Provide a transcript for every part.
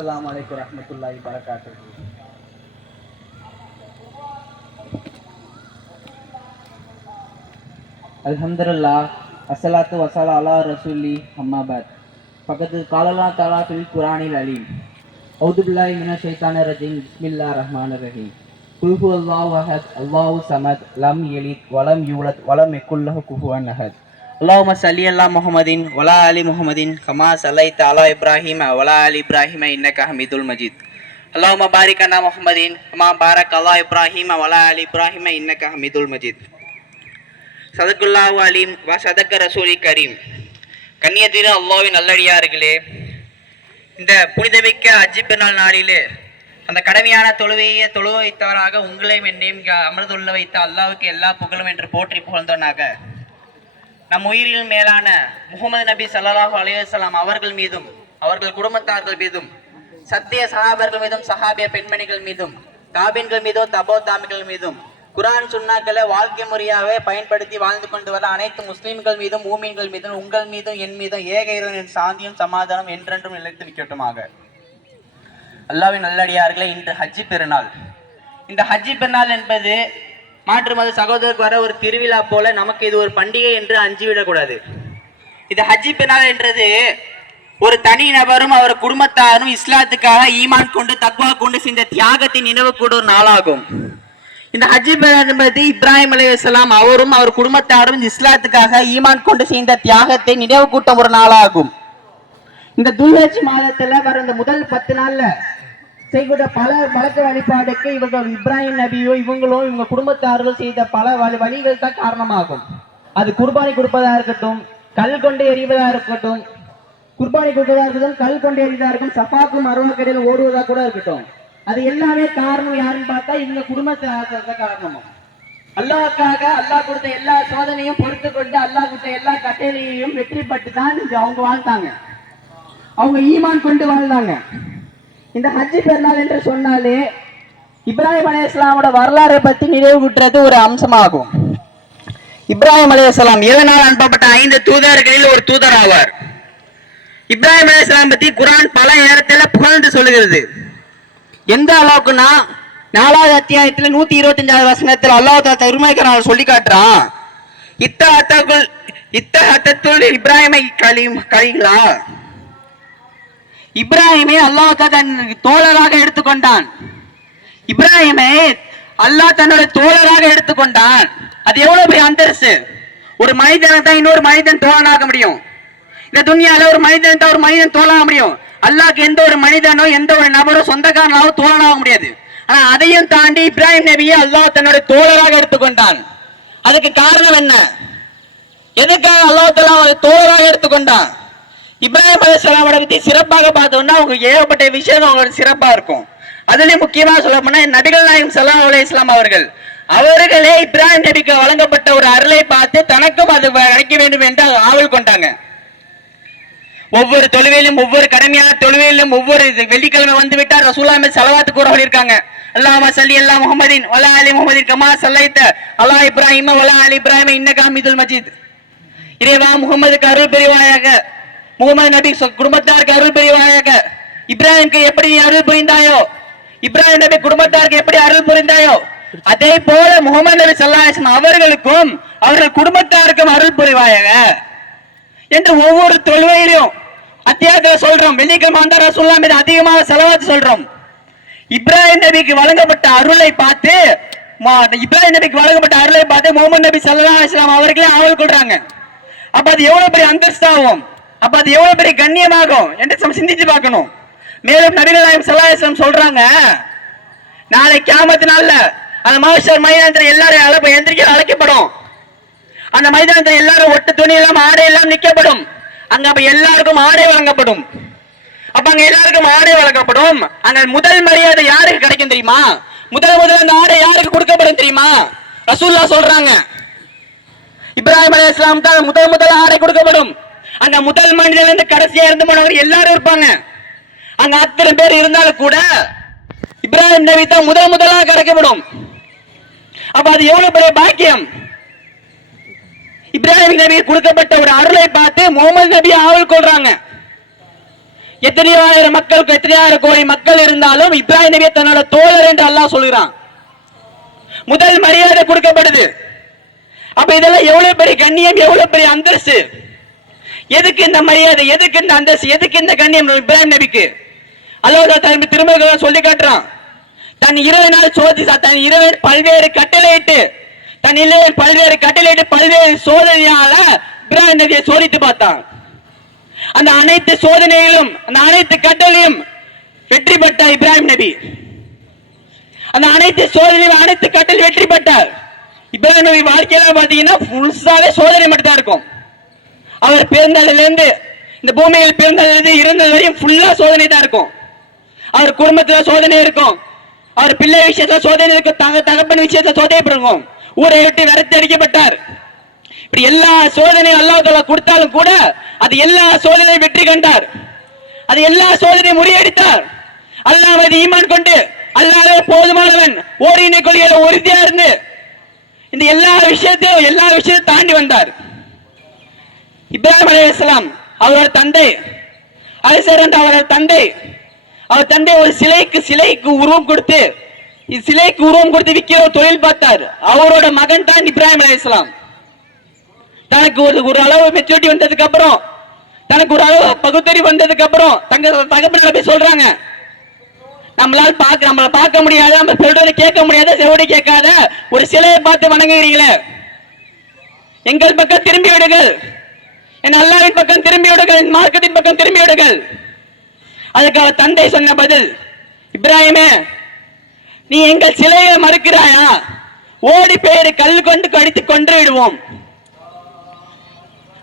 அஸ்ஸலாமு அலைக்கும் வரஹ்மத்துல்லாஹி வபரகாத்துஹு. அல்ஹம்துலில்லாஹ் அஸ்ஸலாத்து வஸ்ஸலாமு அலா ரசூலி அம்மாபாத். ஃபகத் காலல்லாஹு தஆலா ஃபில் குர்ஆனில் அலீம். அஊது பில்லாஹி மினஷ் ஷைத்தானிர் ரஜீம். பிஸ்மில்லாஹிர் ரஹ்மானிர் ரஹீம். குல் ஹுவல்லாஹு அஹத் அல்லாஹு ஸமத் லம் யலித் வலம் யூலத் வலம் யகுல் லஹு குஃபுவன் அஹத். அல்லாஹும்ம ஸல்லி அலா முஹம்மதின் வலா அலி முஹம்மதின் கமா ஸல்லைத அலா இப்ராஹீம வலா அலி இப்ராஹீம இன்னக ஹமீதுல் மஜீத். அல்லாஹும்ம பாரிக் அலா முஹம்மதின் கமா பாரக் அலா இப்ராஹீம வலா அலி இப்ராஹீம இன்னக ஹமீதுல் மஜீத். சதகுல்லாஹு அலீம் வ சதக ரசூலி கரீம். கண்ணியத்தின் அல்லாஹ்வின் நல்லடியார்களே, இந்த புனிதமிக்க ஹஜ் பெருநாள் நாளிலே அந்த கடமையான தொழுவையை தொழு வைத்தவராக உங்களையும் என்னையும் அமர்ந்துள்ள வைத்த அல்லாஹ்வுக்கு எல்லா புகழும் என்று போற்றி புகழ்ந்தோனாக நம் உயிரில் மேலான முஹம்மது நபி ஸல்லல்லாஹு அலைஹி வஸல்லம் அவர்கள் மீதும் அவர்கள் குடும்பத்தார்கள் மீதும் சத்திய சஹாபர்கள் மீதும் சஹாபிய பெண்மணிகள் மீதும் தாபீன்கள் மீதும் தபோ தாமிகள் மீதும் குர்ஆன் சுன்னாக்களை வாழ்க்கை முறையாகவே பயன்படுத்தி வாழ்ந்து கொண்டு வர அனைத்து முஸ்லிம்கள் மீதும் மூமின்கள் மீதும் உங்கள் மீதும் என் மீதும் ஏக இறைவனின் சாந்தியும் சமாதானம் என்றென்றும் நிலைத்து நிற்கட்டுமாக. அல்லாஹ்வின் நல்லடியார்களே, இன்று ஹஜ் பெருநாள். இந்த ஹஜ் பெருநாள் என்பது மாற்று மத சகோதரருக்கு வர ஒரு திருவிழா போல நமக்கு இது ஒரு பண்டிகை என்று அஞ்சிவிடக்கூடாது. இது ஹஜ் பெருநாள் என்றது ஒரு தனி நபரும் அவர் குடும்பத்தாரும் இஸ்லாத்துக்காக ஈமான் கொண்டு தக்வா கொண்டு செஞ்ச தியாகத்தின் நினைவு கூட ஒரு நாளாகும். இந்த ஹஜ் பெருநாள் என்பது இப்ராஹிம் அலைஹிஸ்ஸலாம் அவரும் அவர் குடும்பத்தாரும் இஸ்லாத்துக்காக ஈமான் கொண்டு செய்த தியாகத்தை நினைவு கூட்டும் ஒரு நாளாகும். இந்த துல்ஹஜ் மாதத்துல வர இந்த முதல் 10 நாள்ல செய்த பல வழக்க வழிபாடுக்கு இவங்க இப்ராஹிம் நபியோ இவங்களும் இவங்க குடும்பத்தார்கள் செய்த பல வழிகள் தான் காரணமாகும். அது குர்பானி கொடுப்பதா இருக்கட்டும், கல் கொண்டு எறிவதா இருக்கட்டும், குர்பானி கொடுப்பதா இருக்கட்டும், கல் கொண்டு எறிவதா இருக்கும், சஃபாக்கும் மர்வாக்கடையில் ஓடுவதா கூட இருக்கட்டும், அது எல்லாமே காரணம் யாருன்னு பார்த்தா இவங்க குடும்பத்தை காரணமும். அல்லாஹ்க்காக அல்லாஹ் கொடுத்த எல்லா சோதனையும் பொறுத்து கொண்டு அல்லாஹ் கொடுத்த எல்லா கட்டளையையும் வெற்றி பட்டு தான் அவங்க வாழ்ந்தாங்க. அவங்க ஈமான் கொண்டு வாழ்ந்தாங்க. இந்த ஹஜ் பெருநாள் என்று சொன்னாலே இப்ராஹிம் அலைஹிஸ்ஸலாமோட வரலாறை பத்தி நினைவு கூட்டுறது ஒரு அம்சமாகும். இப்ராஹிம் அலைஹிஸ்ஸலாம் 7 நாள் அனுப்பப்பட்ட 5 தூதர்களில் ஒரு தூதர் ஆவார். இப்ராஹிம் அலைஹிஸ்ஸலாம் பத்தி குர்ஆன் பல நேரத்தில் புகழ்ந்து சொல்லுகிறது. எந்த அளவுக்குன்னா 4வது அத்தியாயத்துல 125வது வசனத்தில் அல்லாஹ் தஆலா திருமறைக்குள் சொல்லி காட்டுறான், இத்தஹத்துல் இப்ராஹிமை கலீலா. இப்ராஹிமை அல்லாஹ் தன் தோழராக எடுத்துக்கொண்டான். இப்ராஹிமை அல்லாஹ் தன்னோட தோழராக எடுத்துக்கொண்டான். அது எவ்வளவு பெரிய அந்தஸ்து! ஒரு மனிதனை தான் இன்னொரு மனிதன் தோழனாக முடியும். இந்த துன்யால ஒரு மனிதன் தான் ஒரு மனிதன் தோழனாக முடியும். அல்லாஹ்க்கு எந்த ஒரு மனிதனோ எந்த ஒரு நபரோ சொந்தக்காரனாவோ தோழனாக முடியாது. ஆனா அதையும் தாண்டி இப்ராஹிம் நபியை அல்லாஹ் தன்னோட தோழராக எடுத்துக்கொண்டான். அதுக்கு காரணம் என்ன? எதுக்காக அல்லாஹ் தஆலா அவரை தோழராக எடுத்துக்கொண்டான்? இப்ராஹிம் அலைஹிஸ்ஸலாமோட பத்தி சிறப்பாக பார்த்தோம்னா அவங்க ஏகப்பட்ட விஷயம் அவங்களோட சிறப்பா இருக்கும். அதுலயும் முக்கியமா சொல்ல போனா நபிகள் நாயகம் ஸல்லல்லாஹு அலைஹி வஸல்லம் அவர்களே இப்ராஹிம் நபிக்கு வழங்கப்பட்ட ஒரு அருளை பார்த்து தனக்கும் அது கிடைக்க வேண்டும் என்று ஆவல் கொண்டாங்க. ஒவ்வொரு தொழுவையிலும் ஒவ்வொரு கடமையான தொழுவையிலும் ஒவ்வொரு வெள்ளிக்கிழமை வந்து விட்டால் ரசூலுல்லாஹி ஸல்லல்லாஹு கூற சொல்லியிருக்காங்க, அல்லாஹும்ம ஸல்லி அலா முஹம்மதின் வலா அலி முஹம்மதின் கமா ஸல்லைத அலா இப்ராஹீம வலா அலி இப்ராஹீம இன்னக ஹமீதுல் மஜீத். இறைவா முஹம்மதுக்கு அருள் புரிவாயாக, முஹம்மது நபி குடும்பத்தாருக்கு அருள் புரிவாயாக. இப்ராஹிம்க்கு எப்படி அருள் புரிந்தாயோ, இப்ராஹிம் நபி குடும்பத்தாருக்கு எப்படி அருள் புரிந்தாயோ, அதே போல முஹம்மது நபி ஸல்லல்லாஹு அலைஹி வஸல்லம் அவர்களுக்கும் அவர்கள் குடும்பத்தாருக்கும் அருள் புரிவாயாக என்று ஒவ்வொரு தொழுவையிலும் அத்தியாயத்துல சொல்றோம். வெள்ளிக்கிழமை வந்தா ரசூலுல்லாஹ் மீது அதிகமாக ஸலவாத் சொல்றோம். இப்ராஹிம் நபிக்கு வழங்கப்பட்ட அருளை பார்த்து முஹம்மது நபி ஸல்லல்லாஹு அலைஹி வஸல்லம் அவர்களே ஆவல் கொள்றாங்க. அப்ப அது எவ்வளவு பெரிய அந்தஸ்தாகும், அப்ப அது எவ்வளவு பெரிய கண்ணியமாகும் என்று சிந்திச்சு பார்க்கணும். மேலும் நபிகள் நாயகம் ஸல்லல்லாஹு அலைஹி வஸல்லம் சொல்றாங்க, நாளை கியாமத் நாள்ல அந்த மஹ்ஷர் மைதானத்துல எல்லாரும் எந்திரிக்க அந்த மைதானத்தில் எல்லாரும் ஒட்டு துணி எல்லாம் ஆடை எல்லாம் நிக்கப்படும். அங்க அப்ப எல்லாருக்கும் ஆடை வழங்கப்படும். அப்ப அங்க எல்லாருக்கும் ஆடை வழங்கப்படும். அங்க முதல் மரியாதை யாருக்கு கிடைக்கும் தெரியுமா? முதல் அந்த ஆடை யாருக்கு கொடுக்கப்படும் தெரியுமா? ரசூலுல்லாஹ் சொல்றாங்க, இப்ராஹிம் அலைஹிஸ்ஸலாம் தான் முதல் ஆடை கொடுக்கப்படும். அங்க முதல் மனிதன்ல இருந்து கடைசியா இருந்து போனவர் எல்லாரும் இருப்பாங்க. அங்க அத்தனை பேர் இருந்தாலும் கூட இப்ராஹிம் நபி தான் முதலாக கிடைக்கப்படும். அப்ப அது எவ்வளவு பெரிய பாக்கியம்! இப்ராஹிம் நபி கொடுக்கப்பட்ட ஒரு அருளை பார்த்து முகமது நபி ஆவல் கொள்றாங்க. எத்தனையோ ஆயிரம் மக்களுக்கு எத்தனையோ ஆயிரம் கோடி மக்கள் இருந்தாலும் இப்ராஹிம் நபியை தன்னோட தோழர் என்று அல்லாஹ் சொல்கிறான். முதல் மரியாதை கொடுக்கப்படுது. அப்ப இதெல்லாம் எவ்வளவு பெரிய கண்ணியம், எவ்வளவு பெரிய அந்தஸ்து. எதுக்கு இந்த மரியாதை, எதுக்கு இந்த அந்தஸ்து, எதுக்கு இந்த கண்ணியம் இப்ராஹிம் நபிக்கு? அல்லாஹ் திரும்ப சொல்லி காட்டுறான். தன் 20 நாள் சோதி, தன் 20 பல்வேறு கட்டளையிட்டு, பல்வேறு சோதனையால இப்ராஹிம் நபியை சோதித்து பார்த்தான். அந்த அனைத்து சோதனைகளும், அந்த அனைத்து கட்டளையும் வெற்றி பெற்றார் இப்ராஹிம் நபி. அந்த அனைத்து சோதனையும், அனைத்து கட்டளை வெற்றி பெற்றார். இப்ராஹிம் நபி வாழ்க்கையில பாத்தீங்கன்னா முழுசாவே சோதனை மட்டும் தான் இருக்கும். அவர் பிறந்ததுல இருந்து, இந்த பூமியில் பிறந்தது இருந்தது வரையும் ஃபுல்லா சோதனை தான் இருக்கும். அவர் குடும்பத்துல சோதனை இருக்கும், அவர் பிள்ளை விஷயத்துல சோதனை இருக்கும், தகப்பன் விஷயத்துல சோதனை இருக்கும். ஊரை விட்டு விரட்டி அடிக்கப்பட்டார். இப்படி எல்லா சோதனையும் அல்லாஹ் தஆலா கொடுத்தாலும் கூட அது எல்லா சோதனையும் வெற்றி கண்டார். அது எல்லா சோதனையும் முறியடித்தார். அல்லாஹ் மீது ஈமான் கொண்டு அல்லாஹ்வே போதுமானவன் ஓரினை கொள்கையில உறுதியா இருந்து இந்த எல்லா விஷயத்தையும் தாண்டி வந்தார். இப்ராஹிம் அலைஹிஸ்ஸலாம் அவரோட தந்தை, அலிசர் என்ற அவரோட தந்தை, அவர் தந்தை ஒரு சிலைக்கு உருவம் கொடுத்து விற்கிற ஒரு தொழில் பார்த்தார். அவரோட மகன் தான் இப்ராஹிம் அலைஹிஸ்ஸலாம். தனக்கு ஒரு அளவு மெச்சூரிட்டி வந்ததுக்கு அப்புறம், தனக்கு ஒரு அளவு பகுத்தறிவு வந்ததுக்கு அப்புறம் தகப்பனார் போய் சொல்றாங்க, நம்மளை பார்க்க முடியாத, நம்ம சொல்றதை கேட்க முடியாத, செவடி கேட்காத ஒரு சிலையை பார்த்து வணங்குகிறீங்களே, எங்கள் பக்கம் திரும்பி விடுங்கள், என் அல்லாஹ்வின் பக்கம் திரும்பி விடுங்கள், என் மார்க்கத்தின் பக்கம் திரும்பி விடுங்கள். அதுக்கு அவர் தந்தை சொன்ன பதில், இப்ராஹிமே, நீ எங்கள் சிலையை மறுக்கிறாயா? ஓடி பேரு கல் கொண்டு கடித்து கொன்று விடுவோம்.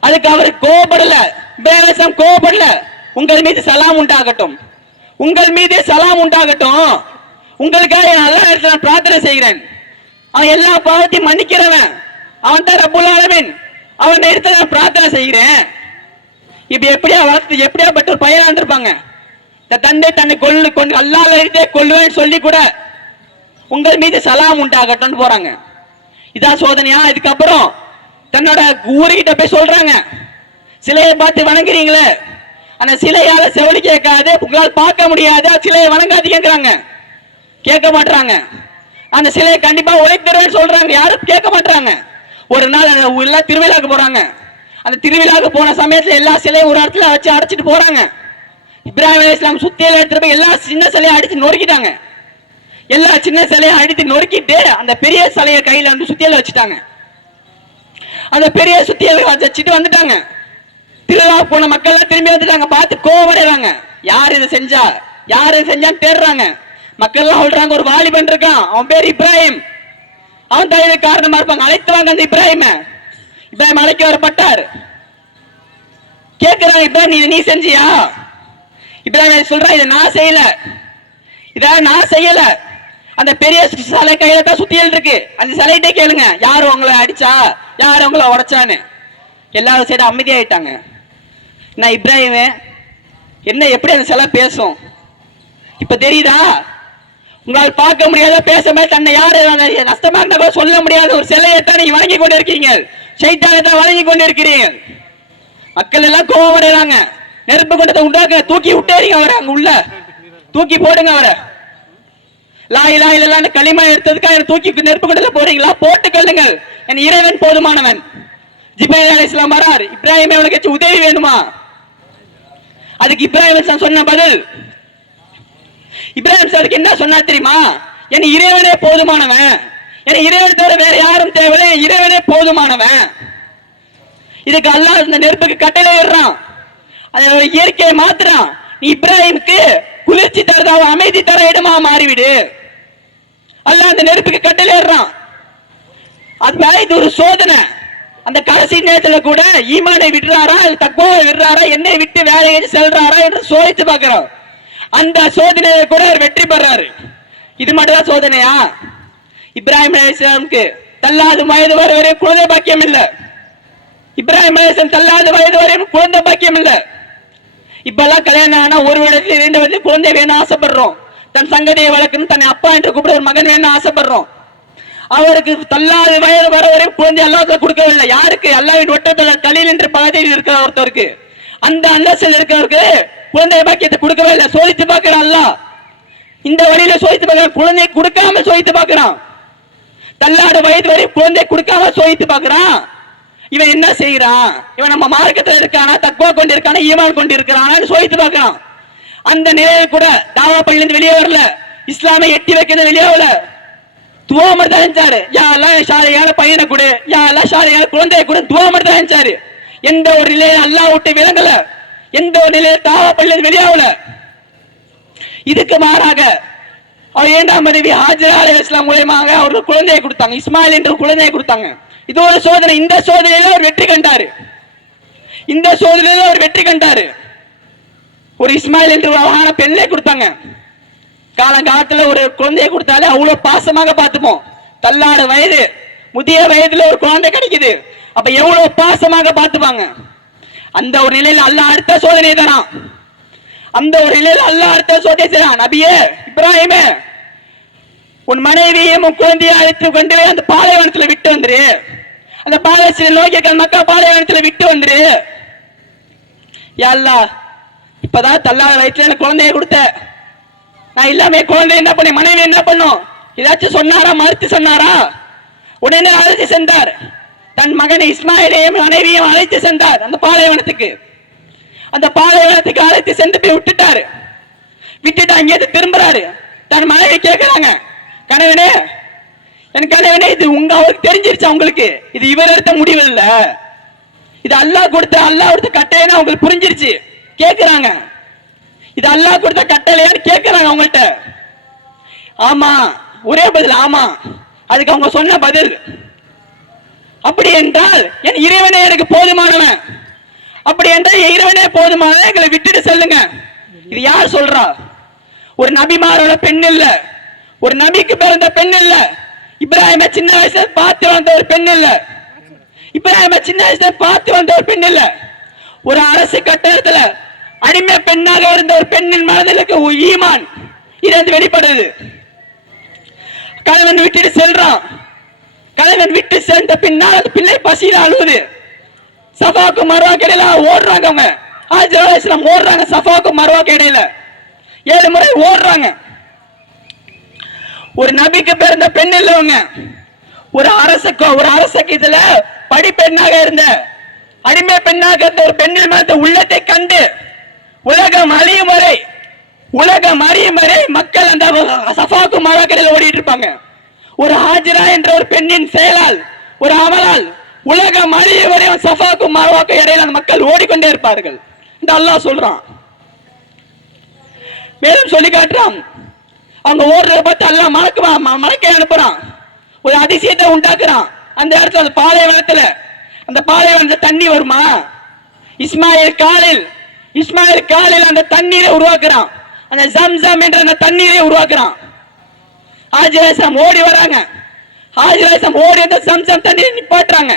அதுக்கு அவர் கோபப்படல, இப்ராஹிம் கோபப்படல. உங்கள் மீது சலாம் உண்டாகட்டும், உங்கள் மீது சலாம் உண்டாகட்டும், உங்களுக்காக அல்லாஹ்விடத்தில் நான் பிரார்த்தனை செய்கிறேன். அவன் எல்லா பாவத்தையும் மன்னிக்கிறவன், அவன் தான் ரப்புல் ஆலமீன், அவன் இடத்துல நான் பிரார்த்தனை செய்கிறேன். இப்ப எப்படியாப்பட்ட ஒரு பையனா இருப்பாங்க. தந்தை தன்னை கொண்டு அல்லாஹ்விடத்தே கொல்லுவேன் சொல்லி கூட உங்கள் மீது சலாம் உண்டாகட்டும் போறாங்க. இதான் சோதனையா? இதுக்கப்புறம் தன்னோட ஊருகிட்ட போய் சொல்றாங்க, சிலையை பார்த்து வணங்குறீங்களே, அந்த சிலையால செவடி கேட்காது, உங்களால் பார்க்க முடியாது, சிலையை வணங்காதீங்கிறாங்க. கேட்க மாட்டாங்க. அந்த சிலையை கண்டிப்பா உழைத்துறேன்னு சொல்றாங்க, யாரும் கேட்க மாட்டாங்க. ஒரு நாள் எல்லாம் திருவிழாக்கு போறாங்க. அந்த திருவிழாக்கு போன சமயத்துல எல்லா சிலையும் ஒரு இடத்துல வச்சு அடைச்சிட்டு போறாங்க. இப்ராஹிம் அலைஹிஸ்ஸலாம் சுத்தியில எடுத்துட்டு போய் எல்லா சின்ன சிலையை அடிச்சு நொறுக்கிட்டாங்க. எல்லா சின்ன சிலையும் அடித்து நொறுக்கிட்டு அந்த பெரிய சிலையை கையில வந்து சுத்தியில வச்சுட்டாங்க. அந்த பெரிய சுத்தியில வச்சுட்டு வந்துட்டாங்க. திருவிழா போன மக்கள் எல்லாம் திரும்பி வந்துட்டாங்க. பார்த்து கோவடைறாங்க, யார் இதை செஞ்சா, யார் இதை செஞ்சான்னு தேடுறாங்க. மக்கள் எல்லாம் சொல்றாங்க, ஒரு வாலிபன் இருக்கான், அவன் பேர் இப்ராஹிம், அவன் தான் காரணமா இருப்பாங்க, அழைத்து வாங்க அந்த இப்ராஹிம் அழைக்க வரப்பட்டார். கேட்கிறாங்க, இப்ராஹிம் நீ செஞ்சியா? இப்ராஹிம் சொல்றான், இதை நான் செய்யல, நான் செய்யல. அந்த பெரிய சிலை கையில தான் சுத்தியல் இருக்கு, அந்த சிலையிட்டே கேளுங்க, யாரு உங்களை அடிச்சா, யாரு உங்களை உடைச்சான்னு. எல்லாரும் சைடு அமைதியாயிட்டாங்க. நான் இப்ராஹிம் என்ன எப்படி அந்த சிலை பேசும் இப்ப தெரியுதா? உங்களால் பார்க்க முடியாத, பேச மாதிரி, தன்னை யாரு நஷ்டமா இருந்த சொல்ல முடியாத ஒரு சிலையை தான் நீங்க வழங்கி கொண்டு இருக்கீங்க, சைத்தானை தான் வழங்கி கொண்டு இருக்கிறீங்க. மக்கள் எல்லாம் கோவப்படுறாங்க. நெருப்பு கொண்டதை உண்டாக்க, தூக்கி விட்டேறீங்க அவரை, அங்க உள்ள தூக்கி போடுங்க அவரை. லா இலாஹ இல்லல்லாஹ் களிமா எடுத்ததுக்காக தூக்கி நெருப்பு கொண்டதை போறீங்களா? போட்டு கொள்ளுங்கள், என் இறைவன் போதுமானவன். ஜிப்ரீல் அலைஹிஸ்ஸலாம் வரார், இப்ராஹிம் அவனுக்கு உதவி வேணுமா? அதுக்கு இப்ராஹிம் சொன்ன பதில், இப்ராஹிம் சாருக்கு என்ன சொன்னா தெரியுமா? என் இறைவனே போதுமானவன், என் இறைவன் தவிர வேற யாரும் தேவையில்லை, என் இறைவனே போதுமானவன். இதுக்கு அல்லாஹ் இந்த நெருப்புக்கு கட்டளை இடுறான், அது இயற்கையை மாத்துறான். நீ இப்ராஹிமுக்கு குளிர்ச்சி தரதா, அமைதி தர இடமா மாறிவிடு. அல்லாஹ் அந்த நெருப்புக்கு கட்டளை இடுறான். அது இது ஒரு சோதனை. அந்த கடைசி நேரத்துல கூட ஈமானை விடுறாரா, தக்வாவை விடுறாரா, என்னை விட்டு வேலையை செல்றாரா என்று சோதித்து பார்க்கிறோம். அந்த சோதனையை கூட வெற்றி பெறாரு. இது மட்டும் தான் சோதனையா? இப்ராஹிம் அலைஹிஸ்ஸலாமுக்கு தள்ளாத வயது வரை குழந்தை பாக்கியம் இல்ல. இப்ராஹிம் அலைஹிஸ்ஸலாம் தள்ளாத வயது வரை குழந்தை பாக்கியம் இல்ல. இப்பெல்லாம் கல்யாணம் ஆனா ஒரு இடத்துல 2 வருஷம் குழந்தை வேணும் ஆசைப்படுறோம். தன் சங்கதியை வளர்க்கணும், தன்னை அப்பா என்று கூப்பிட ஒரு மகன் வேணும் ஆசைப்படுறோம். அவருக்கு தள்ளாத வயது வரை குழந்தை அல்லாஹ் கொடுக்கவில்லை. யாருக்கு? அல்லாஹ்வின் வட்டத்தில் கலீல் என்ற பகுதியில் இருக்கிற ஒருத்தருக்கு, அந்த அந்தஸ்தில் இருக்கிறவருக்கு குழந்தை பாக்கியத்தை கொடுக்கவே இல்லை. சோதித்து பார்க்கிறான் அல்லாஹ். இந்த வழியில சோதித்து பார்க்கிறான். குழந்தை கொடுக்காம சோதித்து பார்க்கிறான். தள்ளாடு வயது வரை குழந்தை கொடுக்காம சோதித்து பார்க்கிறான். இவன் என்ன செய்யறான்? இவன் நம்ம மார்க்கத்தில் இருக்கானா, தக்குவா கொண்டு இருக்கானா, ஈமான் கொண்டு இருக்கிறான்னு சோதித்து பார்க்கிறான். அந்த நிலையில் கூட தாவா பள்ளியிலிருந்து வெளியே வரல, இஸ்லாமை எட்டி வைக்கிறது வெளியே வரல. துவா மட்டும் அழைச்சாரு, யா அல்லா ஷாலையான பையனை கொடு, யா அல்லா ஷாலையான குழந்தைய கூட துவா மட்டும் அழைச்சாரு. எந்த ஒரு நிலையில அல்லாஹ் விட்டு விளங்கல, எந்த ஒரு நிலையில தாவா பள்ளியிலிருந்து வெளியாகல. இதுக்கு மாறாக அவர் 7ஆம் மனைவி ஹாஜரா அலைஹிஸ்ஸலாம் மூலமாக ஒரு குழந்தையை கொடுத்தாங்க, இஸ்மாயில் என்ற குழந்தையை கொடுத்தாங்க. இது ஒரு சோதனை. இந்த சோதனையில அவர் வெற்றி கண்டாரு. இந்த சோதனையில அவர் வெற்றி கண்டாரு. ஒரு இஸ்மாயில் என்ற ஒரு அழகான பெண்ணை கொடுத்தாங்க. காலங்காலத்துல ஒரு குழந்தையை கொடுத்தாலே அவ்வளவு பாசமாக பார்த்துப்போம். தள்ளாடு வயது, முதிய வயதுல ஒரு குழந்தை கிடைக்குது, அப்ப எவ்வளவு பாசமாக பார்த்துப்பாங்க. அந்த ஒரு நிலையில அல்லாஹ் அடுத்த சோதனை தரான். அந்த ஒரு நிலையில அல்லாஹ் அடுத்த சோதனை தரான். நபியே இப்ராஹிமே, உன் மனைவியும் உன் குழந்தையை அழைத்து கொண்டு அந்த பாலைவனத்துல விட்டு வந்துரு. அந்த பாலஸ்தீன நோக்கிய மக்கள் பாலைவனத்துல விட்டு வந்துரு. யா அல்லாஹ், இப்பதான் தள்ளாத வயசுல எனக்கு குழந்தைய கொடுத்த, நான் இல்லாம குழந்தை என்ன பண்ண, மனைவி என்ன பண்ணும்? ஏதாச்சும் சொன்னாரா? மறுத்து சொன்னாரா? உடனே அழைத்து சென்றார். தன் மகனை இஸ்மாயிலையும் மனைவியும் அழைத்து சென்றார் அந்த பாலைவனத்துக்கு. அந்த பாலைவனத்துக்கு அழைத்து சென்று போய் விட்டுட்டாரு. விட்டுட்டு அங்கேயிருந்து திரும்புறாரு. தன் மனைவி கேட்கிறாங்க, கணவனே, என் கணவனே, இது அவருக்கு தெரிஞ்சிருச்சா? உங்களுக்கு இது இவர் எடுத்த முடிவு இல்ல, இது அல்லாஹ் கொடுத்த கட்டையா உங்களுக்கு புரிஞ்சிருச்சு. கேட்கிறாங்க, இது அல்லாஹ் கொடுத்த கட்டளையான்னு கேட்கிறாங்க அவங்கள்ட்ட. ஆமா, ஒரே பதில் ஆமா. அதுக்கு அவங்க சொன்ன பதில், அப்படி என்றால் என் இறைவனே எனக்கு போதுமானவன், அப்படி என்றால் என் இறைவனே போதுமானவன், எங்களை விட்டுட்டு செல்லுங்க. இது யார் சொல்றா? ஒரு நபிமாரோட பெண் இல்ல, ஒரு நபிக்கு பிறந்த பெண் இல்ல, இப்ராஹிம சின்ன வயசுல பார்த்து வந்த ஒரு பெண் இல்ல, இப்ராஹிம சின்ன வயசுல பார்த்து வந்த ஒரு பெண் இல்ல, ஒரு அரசு கட்டடத்துல அடிமை பெண்ணாக இருந்த ஒரு பெண்ணின் மனதில் ஈமான் இது வெளிப்படுது. கணவன் விட்டுட்டு செல்றான். கணவன் விட்டு சென்ற பின்னால் அந்த பிள்ளை பசியில அழுவுது. சஃபாவுக்கு மர்வாக்கு இடையில ஓடுறாங்க. அவங்க ஹாஜர் அலைஹிஸ்ஸலாம் ஓடுறாங்க சஃபாவுக்கு மர்வாக்கு இடையில 7 முறை ஓடுறாங்க. ஒரு நபிக்கு பிறந்த பெண் இல்லவங்க, ஒரு அரசக்கு இதுல படிப்பெண்ணாக இருந்த அடிமை பெண்ணாக இருந்த ஒரு பெண்ணின் மேல உள்ளத்தை கண்டு உலகம் அழியும் வரை மக்கள் அந்த சஃபாவுக்கு மர்வாக்கிடையில் ஓடிட்டு இருப்பாங்க. ஒரு ஹாஜரா என்ற ஒரு பெண்ணின் செயலால், ஒரு அமலால் உலகம் அழியும் வரை சஃபாவுக்கு மர்வாக்கு இடையில அந்த மக்கள் ஓடிக்கொண்டே இருப்பார்கள் என்று அல்லாஹ் சொல்றான். மேலும் சொல்லி காட்டுறான், அவங்க ஓடுறத பார்த்து அல்லாஹ் மலக்கை அனுப்புறான், ஒரு அதிசயத்தை உண்டாக்குறான். அந்த இடத்துல அந்த பாலைவனத்துல தண்ணி வருமா? இஸ்மாயில் காலில் அந்த தண்ணீரை உருவாக்குறான். அந்த ஜம்சம் என்ற அந்த தண்ணீரை உருவாக்குறான். ஹாஜர் அலைஹிஸ்ஸலாம் ஓடி வராங்க. ஹாஜர் அலைஹிஸ்ஸலாம் ஓடி அந்த ஜம்சம் தண்ணீரை நிப்பாட்டுறாங்க.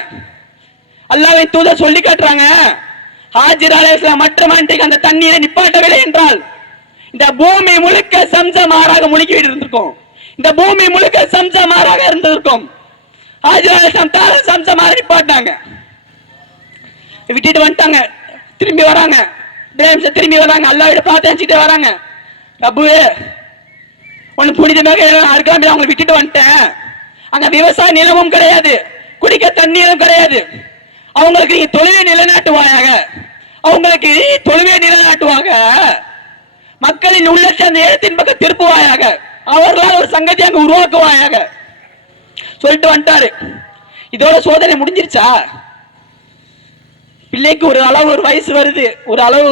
அல்லாஹ்வின் தூதர் சொல்லி காட்டுறாங்க, ஹாஜர் அலைஹிஸ்ஸலாம் மட்டும் அந்த தண்ணீரை நிப்பாட்டவில்லை என்றால் இந்த பூமி முழுக்க சம்சம் ஆறாக முழுக்கி இருந்திருக்கும். இந்த பூமி முழுக்க சம்சம் ஆறாக இருந்திருக்கும். ஹாஜர் அலைஹிஸ்ஸலாம் தார சம்சம் ஆற நிப்பாட்டாங்க. விட்டுட்டு வந்துட்டாங்க. திரும்பி வராங்க. அல்லாஹ்விட பிரார்த்திச்சுட்டே வராங்க, ரப்புவே ஒன்னு புனிதமாக இருக்காம அவங்க விட்டுட்டு வந்துட்டேன். அங்க விவசாய நிலமும் கிடையாது, குடிக்க தண்ணீரும் கிடையாது. அவங்களுக்கு நீ தொழுவை நிலைநாட்டுவாயாக, அவங்களுக்கு தொழுவை நிலைநாட்டுவாக, மக்களின் உள்ளத்தை அந்த இடத்தின் பக்கம் திருப்புவாயாக, அவர்களால் ஒரு சங்கத்தை அங்க உருவாக்குவாயாக சொல்லிட்டு வந்துட்டாரு. இதோட சோதனை முடிஞ்சிருச்சா? பிள்ளைக்கு ஒரு அளவு ஒரு வயசு வருது, ஒரு அளவு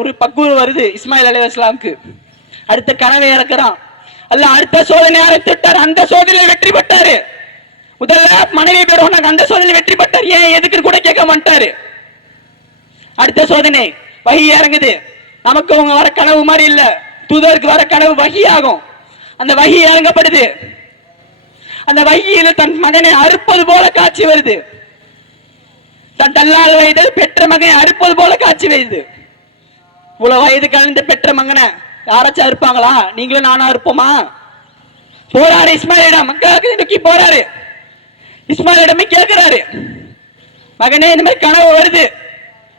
ஒரு பக்குவம் வருது இஸ்மாயில் அலைஹிஸ்ஸலாமுக்கு. அடுத்த கனவை இறக்குறான் அல்லாஹ். அடுத்த சோதனை அழைத்துட்டார். அந்த சோதனையில் வெற்றி பெற்றாரு. முதல்ல மனைவி பெறுவாங்க, அந்த சோதனையில் வெற்றி பெற்றார். ஏன் எதுக்குன்னு கூட கேட்க மாட்டாரு. அடுத்த சோதனை வஹி இறங்குது. நமக்கு அவங்க வர கனவு மாதிரி இல்ல, தூதருக்கு வர கனவு வஹி ஆகும். அந்த வஹி இறங்கப்படுது. அந்த வஹியில தன் மகனை அறுப்பது போல காட்சி வருது. தன் தள்ளாத வயதில் பெற்ற மகனை அறுப்பது போல காட்சி வருது. இவ்வளவு வயது கலந்த பெற்ற மகனை யாராச்சும் அறுப்பாங்களா? நீங்களும் நானும் அறுப்போமா? போறாரு இஸ்மாயிலிடம், மக்களுக்கு நோக்கி போறாரு. இஸ்மாயிலிடமே கேட்கிறாரு, மகனே இந்த மாதிரி கனவு வருது,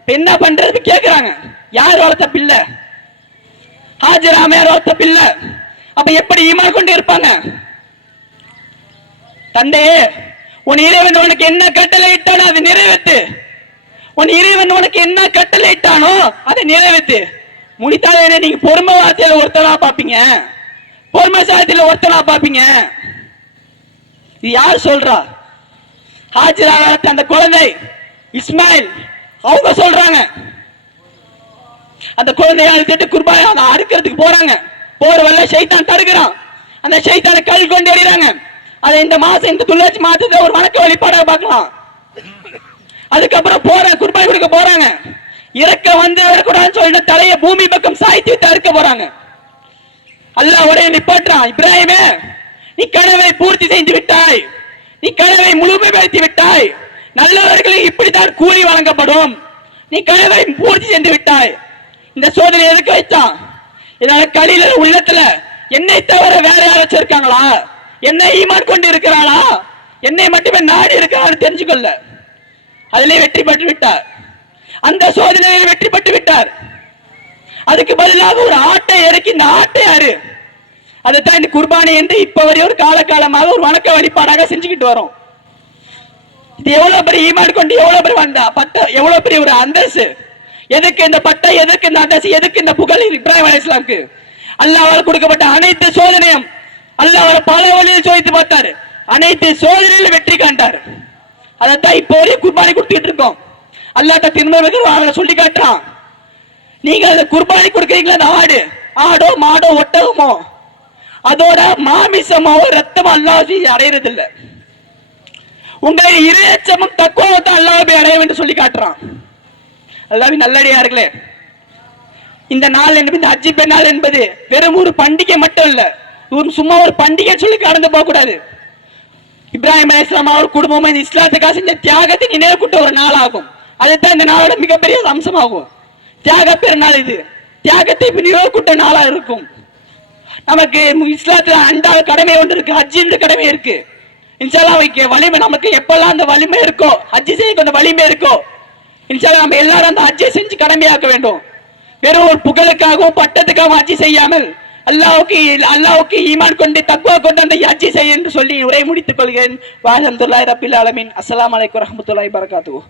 என்ன பண்றது கேட்கிறாங்க. யார் வளர்த்த பிள்ளை? ஹாஜரா மேரோத்த பிள்ளை. அப்ப எப்படி ஈமான் கொண்டு இருப்பாங்க? தந்தையே, உன் இறைவன் உனக்கு என்ன கட்டளை இட்டானோ அதை நிறைவேற்று. உன் இறைவன் உனக்கு என்ன கட்டளை இட்டானோ அதை நிறைவேற்று. முடித்தாலே நீங்க பொறுமை வார்த்தையில ஒருத்தனா பாப்பீங்க, பொறுமைசாலத்தில ஒருத்தனா பாப்பீங்க. இது யார் சொல்றா? ஹாஜரா அந்த குழந்தை இஸ்மாயில் அவங்க சொல்றாங்க. அந்த குழந்தைய அழுத்திட்டு குர்பானை அறுக்கிறதுக்கு போறாங்க. போற வல்ல ஷைத்தான் தடுக்கிறான். அந்த ஷைத்தானை கல் கொண்டு எறிறாங்க. அதை இந்த மாசம் இந்த துள்ளாச்சி மாதத்தை ஒரு வணக்க வழிபாடாக பார்க்கலாம். அதுக்கப்புறம் குர்பானை கொடுக்க போறாங்க. இறக்க வந்து வரக்கூடாதுன்னு சொல்லிட்டு தலையை பூமி பக்கம் சாய்த்து விட்டு அறுக்க போறாங்க. அல்லாஹ் உடைய நிப்பாட்டுறான், இப்ராஹிமே நீ கனவை பூர்த்தி செய்து விட்டாய், நீ கனவை முழுமைப்படுத்தி விட்டாய், நல்லவர்களுக்கு இப்படித்தான் கூலி வழங்கப்படும், நீ கனவை பூர்த்தி செய்து விட்டாய். இந்த சோதனை எதுக்கு வைத்தான்? இதனால கலில உள்ளத்துல என்னை தவிர வேற யாராச்சும் இருக்காங்களா, என்னை ஈமான் கொண்டு இருக்கிறாளா, என்னை மட்டுமே நாடி இருக்கிறான்னு தெரிஞ்சுக்கொள்ள. அதிலே வெற்றி பெற்று விட்டார். அந்த சோதனையில் வெற்றி பெற்று விட்டார். அதுக்கு பதிலாக ஒரு ஆட்டை இறக்கி, இந்த ஆட்டை யாரு, அதைத்தான் இந்த குர்பானி என்று இப்ப வரை ஒரு காலகாலமாக ஒரு வணக்க வழிபாடாக செஞ்சுக்கிட்டு வரோம். இது எவ்வளவு பெரிய ஈமான் கொண்டு எவ்வளவு பெரிய வந்தா பட்ட, எவ்வளவு பெரிய ஒரு அந்தஸ்து. எதுக்கு இந்த பட்டை, எதுக்கு இந்த அந்தஸ்து, எதுக்கு இந்த புகழ்? இப்ராஹிம் அலைஹிஸ்ஸலாமுக்கு அல்லாஹ்வால் கொடுக்கப்பட்ட அனைத்து சோதனையும் அல்லாஹ் பல வழியில் சோதித்து பார்த்தாரு. அனைத்து சோதனையிலும் வெற்றி காண்டார். அதைத்தான் இப்போ வரையும் குர்பானி கொடுத்துட்டு இருக்கோம். அல்லாஹ் திரும்ப சொல்லி காட்டுறான், நீங்க அந்த குர்பானி கொடுக்கறீங்களா, அந்த ஆடோ மாடோ ஒட்டகமோ அதோட மாமிசமோ ரத்தமோ அல்லாஹ் அடையிறது இல்லை. உங்களை இறையச்சமும் தக்குவத்தை அல்லாஹ் அடைய வேண்டும் சொல்லி காட்டுறான். அல்லாஹ் நல்லடியார்களே, இந்த நாள் என்பது, இந்த ஹஜ்ஜி பெருநாள் என்பது வெறும் ஒரு பண்டிகை மட்டும் இல்ல, சும்மா ஒரு பண்டிகை சொல்லி கடந்து போக கூடாது. இப்ராஹிம் அலைஹிஸ்ஸலாம் அவர் குடும்பம் இந்த இஸ்லாத்துக்காக செஞ்ச தியாகத்தை நினைவு கூட்ட ஒரு நாள் ஆகும். அதுதான் இந்த நாளோட மிகப்பெரிய அம்சமாகும். தியாக பெருநாள் இது. தியாகத்தை நினைவு கூட்ட நாளா இருக்கும். நமக்கு இஸ்லாத்துல அண்டாவது கடமை ஒன்று இருக்கு, ஹஜ்ஜி என்ற கடமை இருக்கு. இன்ஷால்லா வலிமை நமக்கு எப்பெல்லாம் அந்த வலிமை இருக்கோ, ஹஜ்ஜி செய்ய அந்த வலிமை இருக்கோ, இன்ஷால்லா நம்ம எல்லாரும் அந்த ஹஜ்ஜை செஞ்சு கடமையாக்க வேண்டும். வெறும் ஒரு புகழுக்காகவும் பட்டத்துக்காகவும் ஹஜ்ஜி செய்யாமல் அல்லாஹ்வுக்கு ஈமான் கொண்டு தக்வா கொண்டு அந்த ஹஜ்ஜி செய்ய என்று சொல்லி உரை முடித்துக் கொள்கிறேன். வஅல்ஹம்துலில்லாஹி ரப்பில் ஆலமீன். அஸ்ஸலாமு அலைக்கும் வரஹ்மத்துல்லாஹி வபரகாத்துஹு.